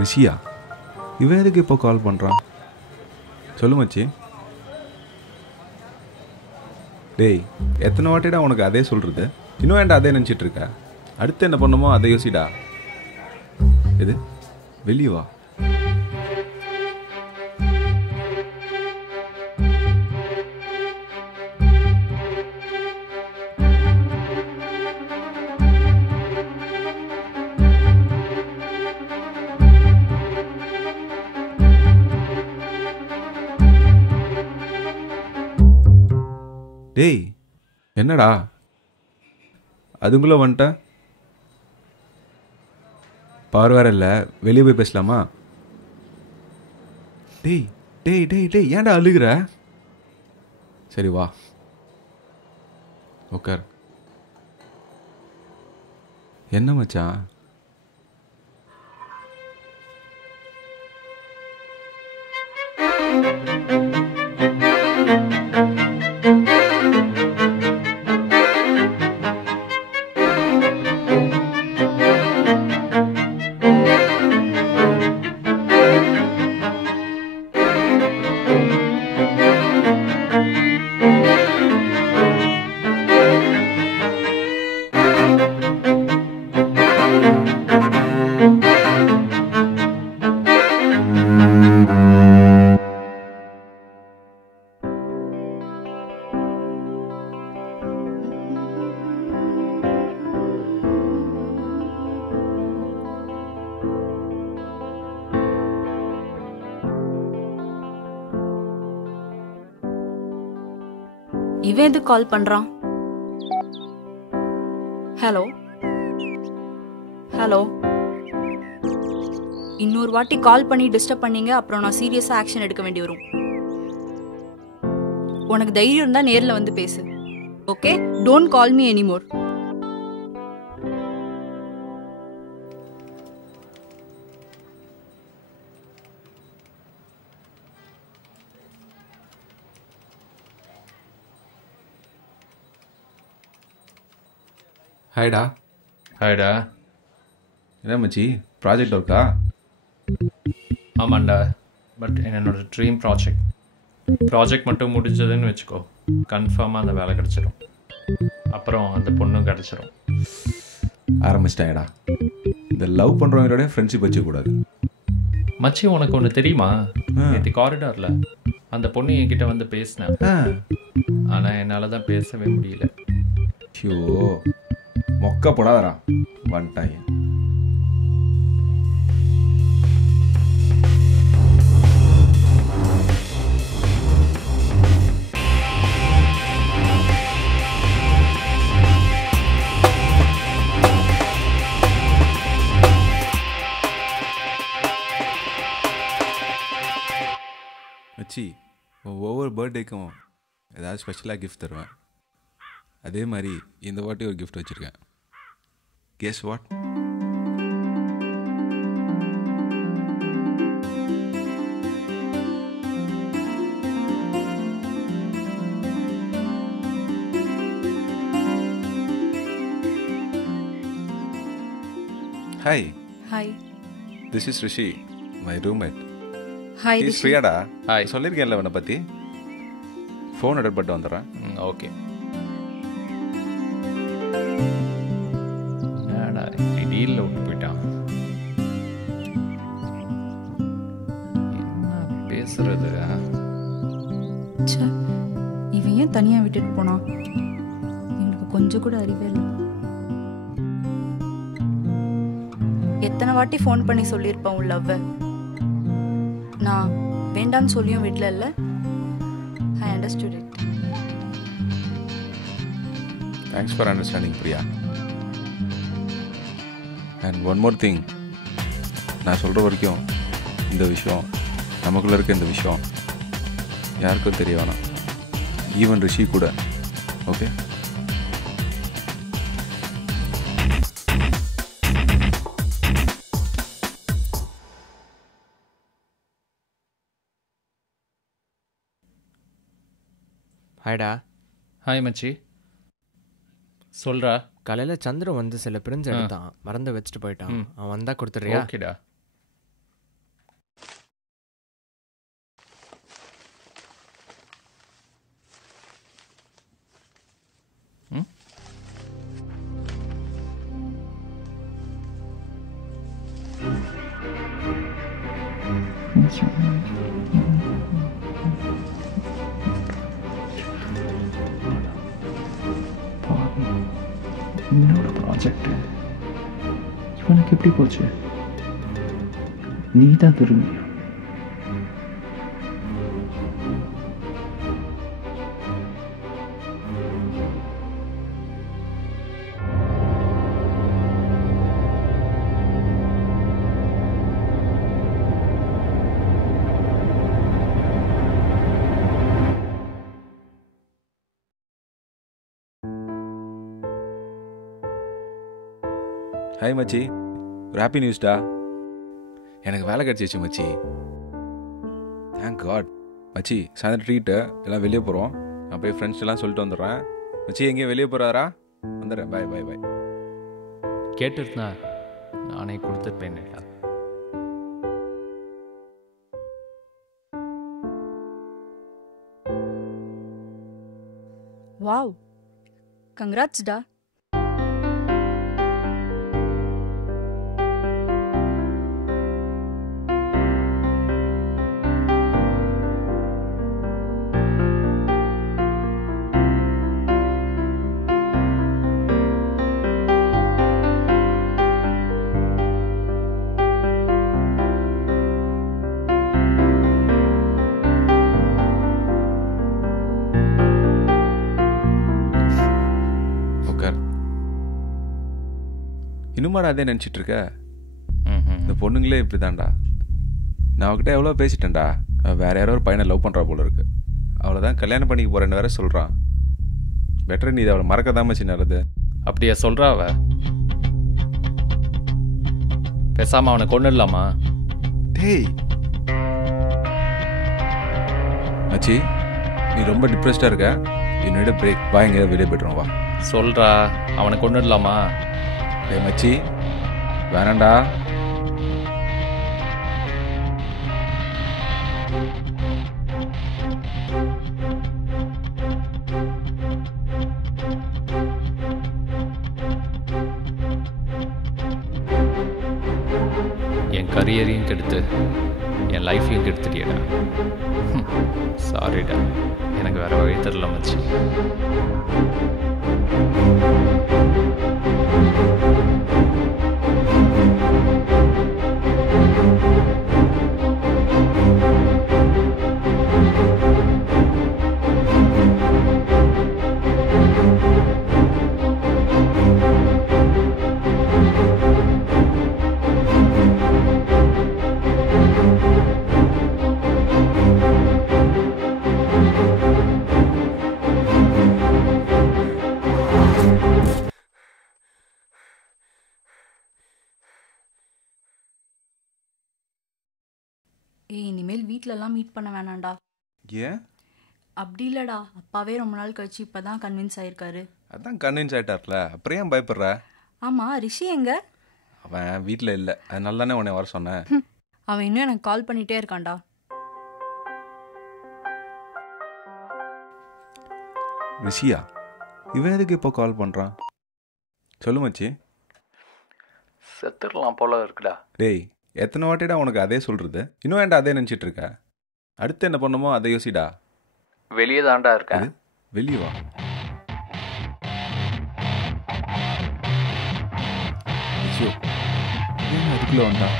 ரிஷியா? இவன் எதுக்கு இப்போ கால் பண்ணுறான்? சொல்லு மச்சி. டேய், எத்தனை வாட்டிடா உனக்கு அதே சொல்கிறது? இன்னும் வேண்டாம் அதே நினச்சிட்ருக்க. அடுத்து என்ன பண்ணுமோ அதை யோசிடா. எது வெளியே வா. டேய், என்னடா அதுக்குள்ளே வந்துட்ட? பவர் வேற இல்லை, வெளியே போய் பேசலாமா? டேய் டேய் டேய் டேய், ஏன்டா அழுகிற? சரி வா உட்கார். என்ன மச்சான்? இவன் எதுக்கு கால் பண்றான்? ஹலோ ஹலோ, இன்னொரு வாட்டி கால் பண்ணி டிஸ்டர்ப் பண்ணீங்க, அப்புறம் நான் சீரியஸா ஆக்ஷன் எடுக்க வேண்டி வரும். உனக்கு தைரியம் இருந்தா நேர்ல வந்து பேசு. Okay, don't call me anymore. ஹாய்டா. ஹாய்டா. என்ன மச்சி, ப்ராஜெக்ட் ஒர்க்கா? ஆமாண்டா, பட் என்னோட ட்ரீம் ப்ராஜெக்ட் மட்டும் முடிஞ்சதுன்னு வச்சுக்கோ, கன்ஃபார்மாக அந்த வேலை கிடச்சிரும். அப்புறம் அந்த பொண்ணும் கிடச்சிரும். ஆரம்பிச்சிட்டாங்கடா. இந்த லவ் பண்ணுறவங்களோட ஃப்ரெண்ட்ஷிப் வச்சுக்கூடாது. மச்சி, உனக்கு ஒன்று தெரியுமா? நேற்று காரிடாரில் அந்த பொண்ணு என்கிட்ட வந்து பேசினேன். ஆனால் என்னால் தான் பேசவே முடியல. ஐயோ, மொக்க போடாதரா வந்துட்டாங்க. மச்சி, ஒவ்வொரு பர்த்டேக்கும் ஏதாவது ஸ்பெஷலாக கிஃப்ட் தருவேன். அதே மாதிரி இந்த வாட்டி ஒரு கிஃப்ட் வச்சுருக்கேன். Guess what? Hi. Hi. This is Rishi, my roommate. Hi is ஃப்ரீயாடா? ஹாய். சொல்லியிருக்கேன்ல உன்னை பற்றி. ஃபோன் அட்டன் பண்ணிட்டு வந்துடுறேன். ஓகே. என்னடா திடீரில் விட்டு போயிட்டான். என்ன பேசுறது? இவன் ஏன் தனியா விட்டுட்டு போனான்? இவனுக்கு கொஞ்சம் கூட அறிவே இல்லை. எத்தனை வாட்டி ஃபோன் பண்ணி சொல்லியிருப்பான் உன் லவ்வை. நான் வேண்டான்னு சொல்லியும் வீட்டில் இல்லை. I understood it. Thanks for understanding Priya. And one more thing, நான் சொல்கிற வரைக்கும் இந்த விஷயம், நமக்குள்ளே இருக்க இந்த விஷயம் யாருக்கும் தெரிய வேணாம். ஈவன் ரிஷி கூட. ஓகே? ஹாய்டா. ஹாய் மச்சி, சொல்கிறா. காலையில் சந்திரன் வந்து சில பிரிஞ்சு எடுத்தான், மறந்து வச்சுட்டு போயிட்டான். அவன் வந்தால் கொடுத்துட்றியா? ஓகேடா. என்னோட ப்ராஜெக்ட் இவனுக்கு எப்படி போச்சு? நீ தான் திரும்பியா? ஹாய் மச்சி, ஒரு ஹாப்பி நியூஸ்டா. எனக்கு வேலை கிடச்சிச்சு மச்சி. தேங்க் காட் மச்சி. சாயந்தரம் ட்ரீட்டு எல்லாம் வெளியே போகிறோம். நான் போய் ஃப்ரெண்ட்ஸ் எல்லாம் சொல்லிட்டு வந்துடுறேன். மச்சி எங்கேயும் வெளியே போகிறாரா? வந்துடுறேன். பாய் பாய் பாய். கேட்டுருந்தா நானே கொடுத்துருப்பேன். வாவ், கங்க்ராட்ஸ்டா. இன்னுமாடா அதே நினச்சிட்டு இருக்க? இந்த பொண்ணுங்களே இப்படி தான்டா. நான் அவகிட்ட எவ்வளோ பேசிட்டேன்டா. வேற யாரோ ஒரு பையனை லவ் பண்ணுறா போல இருக்கு. அவ்வளோதான் கல்யாணம் பண்ணிக்க போகிறேன்னு வேற சொல்கிறான். பெட்டர் நீ இதை அவளை மறக்கதாம சின்னது. அப்படியா சொல்கிறா அவ? பேசாமல் அவனை கொண்டுடலாமா? டேய் மச்சி, நீ ரொம்ப டிப்ரெஸ்டாக இருக்க. என்னோட பிரேக் வா, எங்கேயாவது வெளியே போய்ட்டுருவோம் வா. சொல்கிறா, அவனை கொண்டுடலாமா? டேய் மச்சி, வேணாண்டா. என் கரியரையும் கெடுத்து என் லைஃப்பையும் கெடுத்துட்டியடா. சாரிடா, எனக்கு வேற வழி தெரியல மச்சி. ஏய், இனிமேல் வீட்டிலலாம் மீட் பண்ண வேணாண்டா. ஏன்? அப்படி இல்லடா, அப்பாவே ரொம்ப நாள் கழிச்சு இப்பதான் கன்வின்ஸ் ஆயிருக்காரு. அதான் கன்வின்ஸ் ஆகிட்டார்ல, அப்புறம் ஏன் பயப்படுற? ஆமா, ரிஷி எங்க? அவன் வீட்டில் இல்லை, அதனால தானே உன்னை வர சொன்னேன். அவன் இன்னும் எனக்கு கால் பண்ணிட்டே இருக்கான்டா. ரிஷியா? இவன் எதுக்கு இப்போ கால் பண்ணுறான்? சொல்லு மச்சி. செத்துடலாம் போல இருக்குடா. டேய், எத்தனை வாட்டிடா உனக்கு அதே சொல்கிறது? இன்னும் ஏன்டா அதே நினச்சிட்டு இருக்க? அடுத்து என்ன பண்ணுமோ அதை யோசிடா. வெளியே தான்டா இருக்கேன். வெளியே வா. ஐயோ, ஏன் அதுக்குள்ளே வந்தா?